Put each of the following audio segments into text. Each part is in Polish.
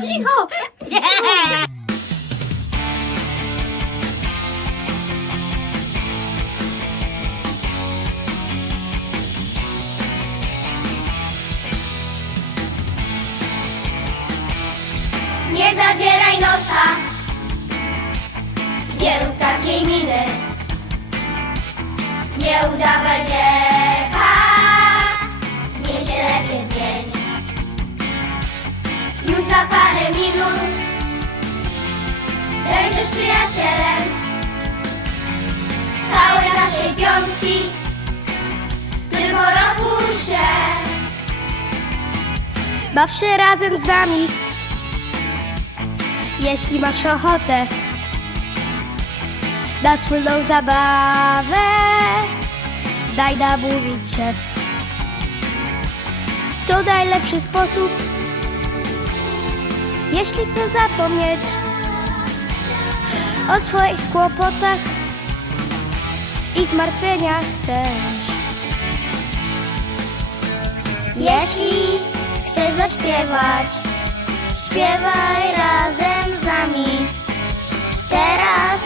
Cicho! Nie! Nie zadzieraj nosa Nie rób takiej miny Nie udawaj greka przyjacielem Całej naszej piątki Tylko rozłóż się Baw się razem z nami, jeśli masz ochotę. Na wspólną zabawę, daj namówić się. To najlepszy sposób, jeśli chcesz zapomnieć o swoich kłopotach i zmartwieniach też. Jeśli chcesz zaśpiewać, śpiewaj razem z nami. Teraz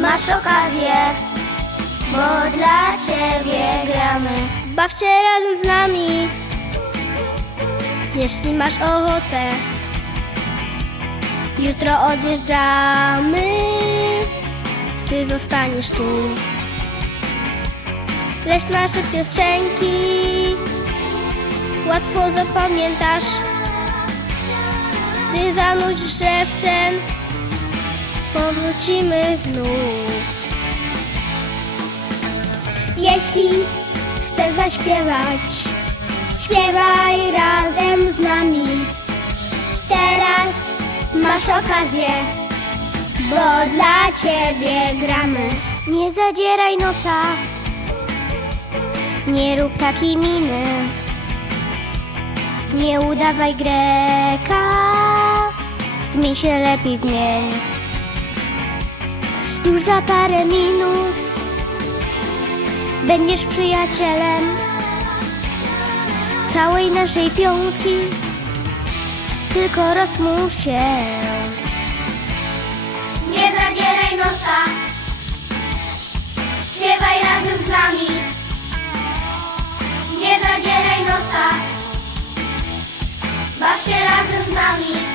masz okazję, bo dla ciebie gramy. Baw się razem z nami, jeśli masz ochotę. Jutro odjeżdżamy, ty zostaniesz tu. Lecz nasze piosenki łatwo zapamiętasz. Gdy zanudzisz refren, powrócimy znów. Jeśli chcesz zaśpiewać, śpiewaj razem z nami. Teraz masz okazję, bo dla ciebie gramy. Nie zadzieraj nosa, nie rób takiej miny, nie udawaj Greka, zmień się lepiej zmień. Już za parę minut będziesz przyjacielem całej naszej piątki, tylko rozmusz się. Nosa Śpiewaj razem z nami. Nie zadzieraj nosa. Baw się razem z nami